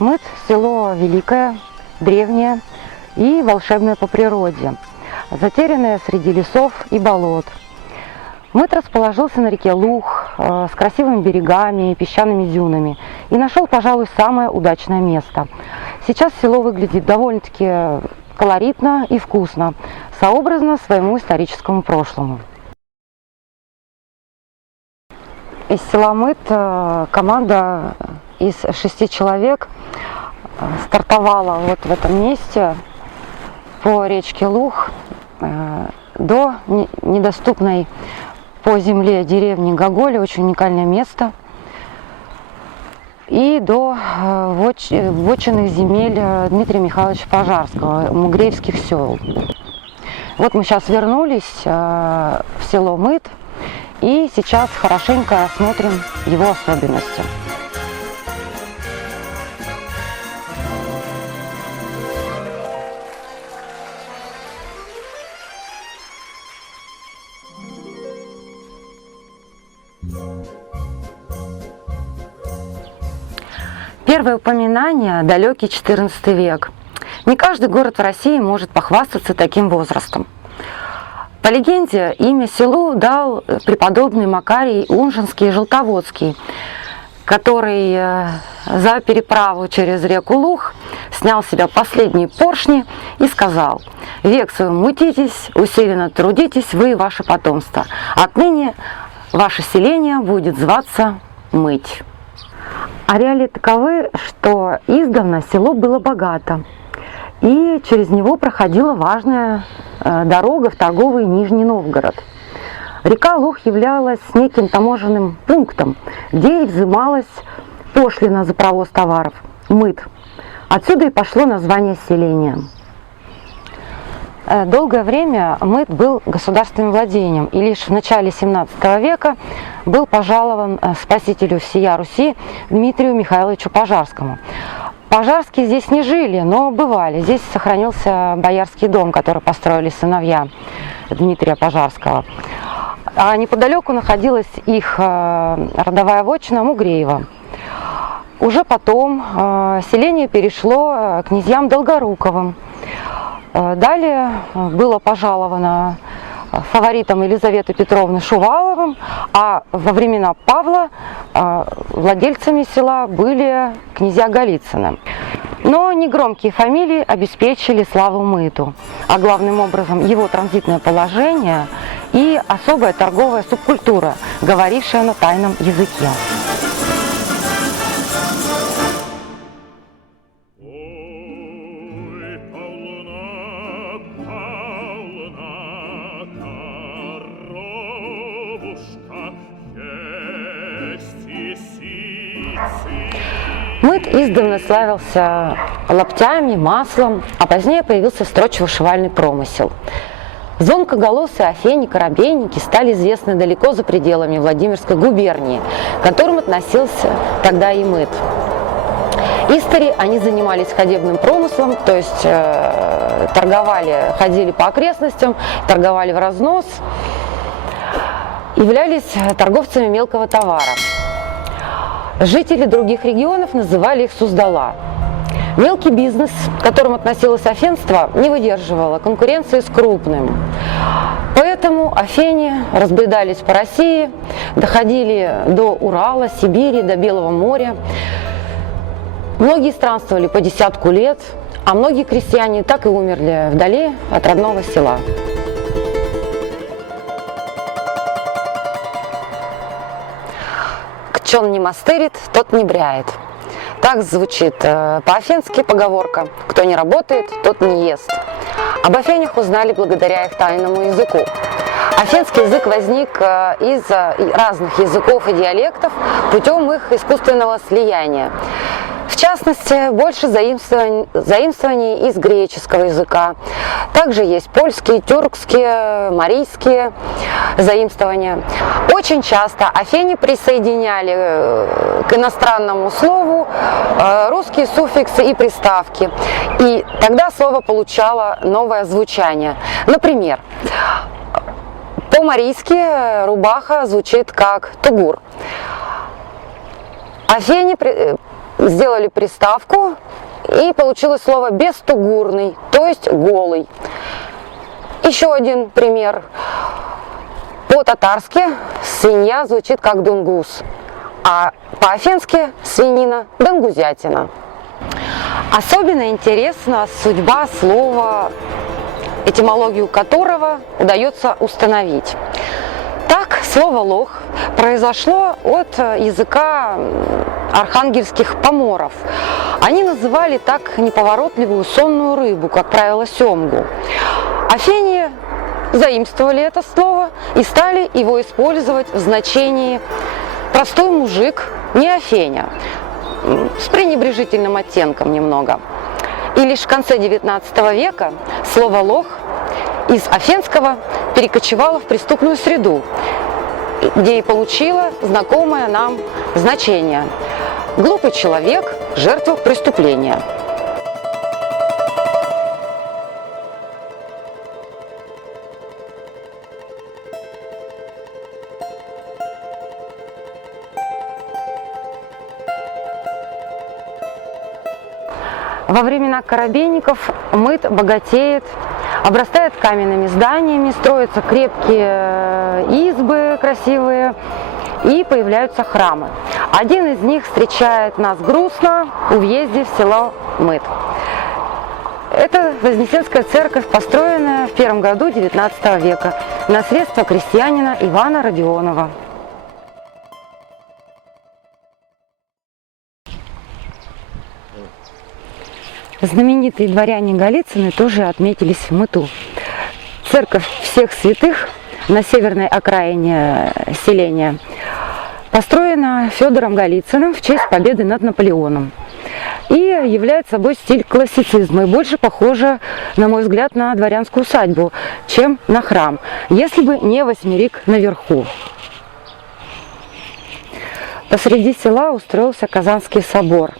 Мыт – село великое, древнее и волшебное по природе, затерянное среди лесов и болот. Мыт расположился на реке Луг с красивыми берегами и песчаными дюнами и нашел, пожалуй, самое удачное место. Сейчас село выглядит довольно-таки колоритно и вкусно, сообразно своему историческому прошлому. Из села Мыт команда из 6 человек стартовала вот в этом месте по речке Луг до недоступной по земле деревни Гоголя, очень уникальное место, и до вотчинных земель Дмитрия Михайловича Пожарского, Мугреевских сел. Вот мы сейчас вернулись в село Мыт и сейчас хорошенько осмотрим его особенности. Первое упоминание – далекий XIV век. Не каждый город в России может похвастаться таким возрастом. По легенде, имя селу дал преподобный Макарий Унжинский и Желтоводский, который за переправу через реку Луг снял с себя последние поршни и сказал: «Век свой мутитесь, усиленно трудитесь вы и ваше потомство. Отныне ваше селение будет зваться Мыть». А реалии таковы, что издавна село было богато, и через него проходила важная дорога в торговый Нижний Новгород. Река Луг являлась неким таможенным пунктом, где и взималась пошлина за провоз товаров – мыт. Отсюда и пошло название селения. Долгое время Мыт был государственным владением, и лишь в начале XVII века был пожалован спасителю всея Руси Дмитрию Михайловичу Пожарскому. Пожарские здесь не жили, но бывали. Здесь сохранился боярский дом, который построили сыновья Дмитрия Пожарского. А неподалеку находилась их родовая вотчина Мугреева. Уже потом селение перешло к князьям Долгоруковым. Далее было пожаловано фаворитом Елизаветы Петровны Шуваловым, а во времена Павла владельцами села были князья Голицыны. Но негромкие фамилии обеспечили славу Мыту, а главным образом его транзитное положение и особая торговая субкультура, говорившая на тайном языке. Мыт издавна славился лаптями, маслом, а позднее появился строчно-вышивальный промысел. Звонкоголосые афени-коробейники стали известны далеко за пределами Владимирской губернии, к которым относился тогда и Мыт. Истори они занимались ходебным промыслом, то есть ходили по окрестностям, торговали в разнос, являлись торговцами мелкого товара. Жители других регионов называли их суздала. Мелкий бизнес, к которому относилось афенство, не выдерживало конкуренции с крупным. Поэтому афени разбредались по России, доходили до Урала, Сибири, до Белого моря. Многие странствовали по десятку лет, а многие крестьяне так и умерли вдали от родного села. Чон не мастерит, тот не бряет. Так звучит по-афенски поговорка: кто не работает, тот не ест. Об афенях узнали благодаря их тайному языку. Афенский язык возник из разных языков и диалектов путем их искусственного слияния. В частности, больше заимствований из греческого языка. Также есть польские, тюркские, марийские заимствования. Очень часто афени присоединяли к иностранному слову русские суффиксы и приставки. И тогда слово получало новое звучание. Например, по-марийски рубаха звучит как тугур. Афени сделали приставку, и получилось слово «бестугурный», то есть «голый». Еще один пример. По-татарски свинья звучит как дунгус, а по-афински свинина – дангузятина. Особенно интересна судьба слова, этимологию которого удается установить. Так, слово «лох» произошло от языка архангельских поморов. Они называли так неповоротливую сонную рыбу, как правило, семгу. Афиняне заимствовали это слово и стали его использовать в значении «простой мужик, не Афеня», с пренебрежительным оттенком немного. И лишь в конце XIX века слово «лох» из афенского перекочевало в преступную среду, где и получило знакомое нам значение – глупый человек, жертва преступления. Во времена корабейников мыт богатеет, обрастает каменными зданиями, строятся крепкие избы красивые и появляются храмы. Один из них встречает нас грустно у въезде в село Мыт. Это Вознесенская церковь, построенная в первом году XIX века на средства крестьянина Ивана Родионова. Знаменитые дворяне Голицыны тоже отметились в Мыту. Церковь всех святых на северной окраине селения построена Федором Голицыным в честь победы над Наполеоном и является собой стиль классицизма и больше похожа, на мой взгляд, на дворянскую усадьбу, чем на храм, если бы не восьмерик наверху. Посреди села устроился Казанский собор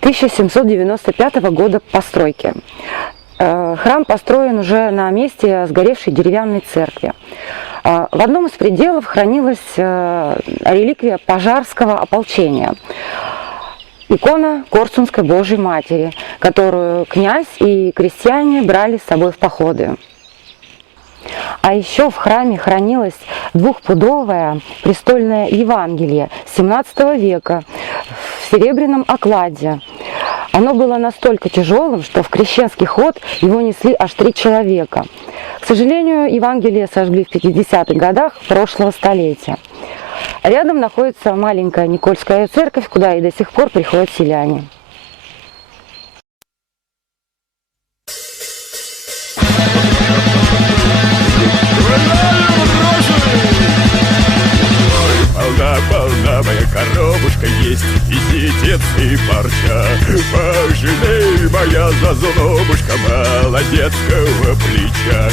1795 года постройки. Храм построен уже на месте сгоревшей деревянной церкви. В одном из пределов хранилась реликвия пожарского ополчения. Икона Корсунской Божьей Матери, которую князь и крестьяне брали с собой в походы. А еще в храме хранилось двухпудовое престольное Евангелие XVII века в серебряном окладе. Оно было настолько тяжелым, что в крещенский ход его несли аж 3 человека. К сожалению, Евангелие сожгли в 50-х годах прошлого столетия. Рядом находится маленькая Никольская церковь, куда и до сих пор приходят селяне. Полна моя коробушка есть, и ситец, и парча. Пожалей, моя зазубушка, молодецкого плеча.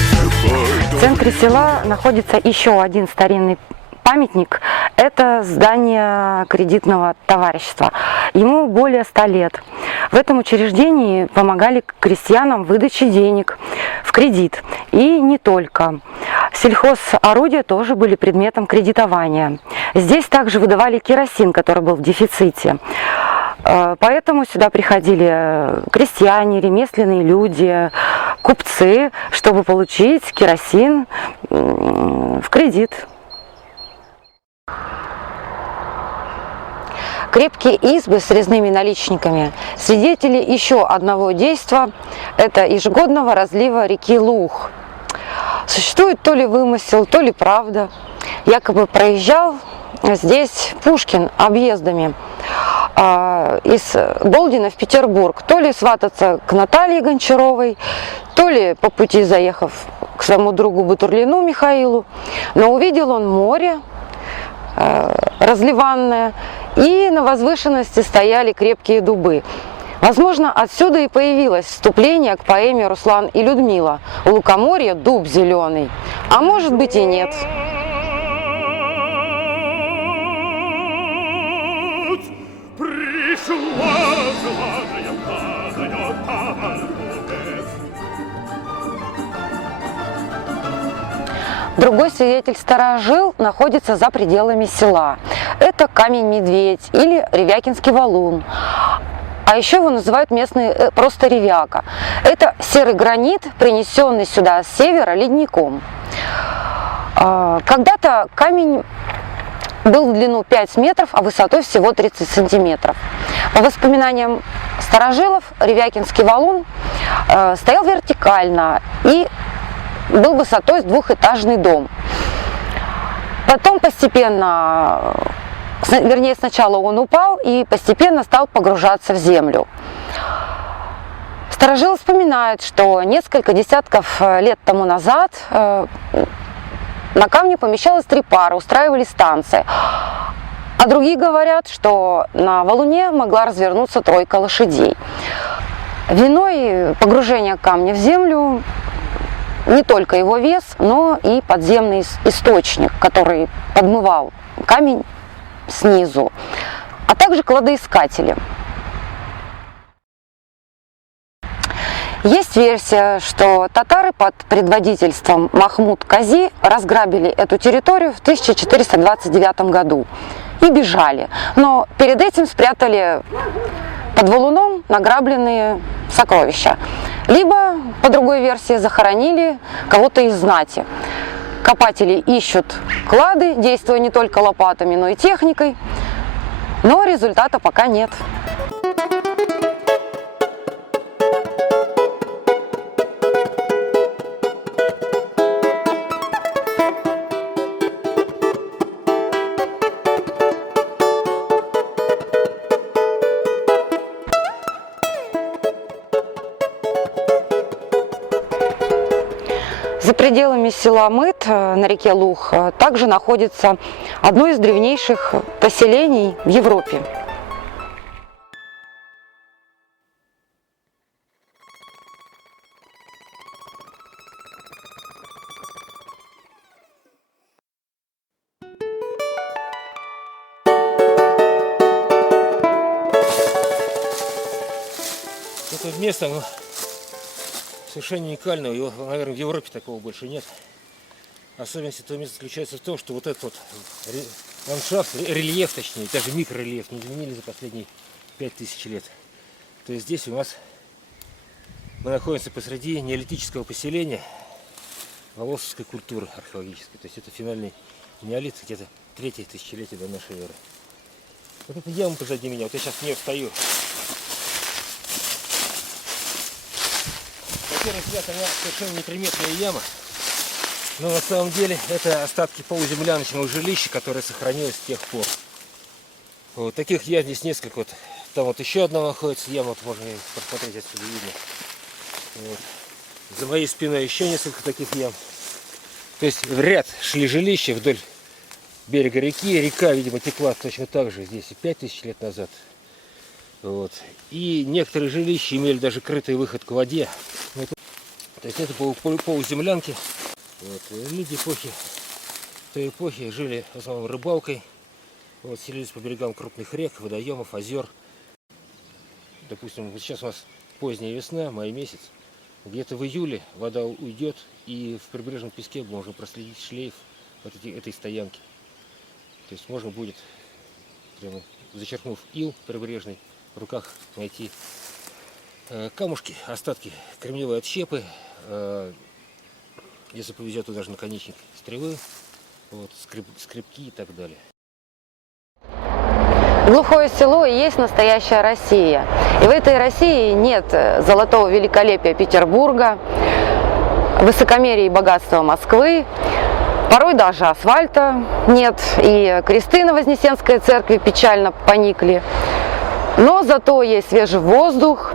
В центре села находится еще один старинный памятник. Это здание кредитного товарищества. Ему более 100 лет. В этом учреждении помогали крестьянам в выдаче денег в кредит. И не только. Сельхозорудия тоже были предметом кредитования. Здесь также выдавали керосин, который был в дефиците. Поэтому сюда приходили крестьяне, ремесленные люди, купцы, чтобы получить керосин в кредит. Крепкие избы с резными наличниками – свидетели еще одного действа – это ежегодного разлива реки Лух. Существует то ли вымысел, то ли правда. Якобы проезжал здесь Пушкин объездами из Болдина в Петербург, то ли свататься к Наталье Гончаровой, то ли по пути заехав к своему другу Бутурлину Михаилу, но увидел он море разливанное, и на возвышенности стояли крепкие дубы. Возможно, отсюда и появилось вступление к поэме «Руслан и Людмила» «У лукоморья дуб зеленый», а может быть и нет. Другой свидетель-старожил находится за пределами села. Это Это камень-медведь или Ревякинский валун. А еще его называют местные просто ревяка. Это серый гранит, принесенный сюда с севера ледником. Когда-то камень был в длину 5 метров, а высотой всего 30 сантиметров. По воспоминаниям старожилов, Ревякинский валун стоял вертикально и был высотой с двухэтажный дом. Потом постепенно, вернее, сначала он упал и постепенно стал погружаться в землю. Старожилы вспоминают, что несколько десятков лет тому назад на камне помещалось 3 пары, устраивали станции. А другие говорят, что на валуне могла развернуться 3 лошадей. Виной погружения камня в землю не только его вес, но и подземный источник, который подмывал камень снизу, а также кладоискатели. Есть версия, что татары под предводительством Махмуд-Кази разграбили эту территорию в 1429 году и бежали. Но перед этим спрятали под валуном награбленные сокровища. Либо, по другой версии, захоронили кого-то из знати. Копатели ищут клады, действуя не только лопатами, но и техникой. Но результата пока нет. За пределами села Мыт на реке Лух также находится одно из древнейших поселений в Европе. Это место, оно совершенно уникальное, его, наверное, в Европе такого больше нет. Особенность этого места заключается в том, что вот этот вот ландшафт, рельеф, точнее, даже микрорельеф не изменили за последние 5000 лет. То есть здесь у нас мы находимся посреди неолитического поселения волосовской культуры археологической. То есть это финальный неолит, где-то 3-е тысячелетие до нашей эры. Вот эта яма позади меня, вот я сейчас в нее встаю. На первый взгляд она совершенно неприметная яма, но на самом деле это остатки полуземляночного жилища, которое сохранилось с тех пор. Вот таких ям здесь несколько. Вот там вот еще одна находится яма, вот можно посмотреть, отсюда видно. Вот. За моей спиной еще несколько таких ям. То есть в ряд шли жилища вдоль берега реки. Река, видимо, текла точно так же здесь и 5000 лет назад. Вот. И некоторые жилища имели даже крытый выход к воде. То есть это полуземлянки. Вот. Люди той эпохи жили в основном рыбалкой. Вот, селились по берегам крупных рек, водоемов, озер. Допустим, вот сейчас у нас поздняя весна, май месяц. Где-то в июле вода уйдет, и в прибрежном песке можно проследить шлейф вот этой стоянки. То есть можно будет, прямо зачерпнув ил прибрежный, в руках найти камушки, остатки кремниевой отщепы, если повезет, то даже наконечник стрелы, вот, скребки и так далее. Глухое село и есть настоящая Россия. И в этой России нет золотого великолепия Петербурга, высокомерия и богатства Москвы, порой даже асфальта нет, и кресты на Вознесенской церкви печально поникли. Но зато есть свежий воздух,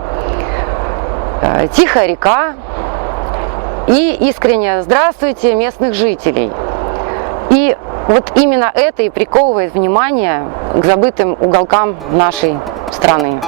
тихая река и искреннее здравствуйте местных жителей. И вот именно это и приковывает внимание к забытым уголкам нашей страны.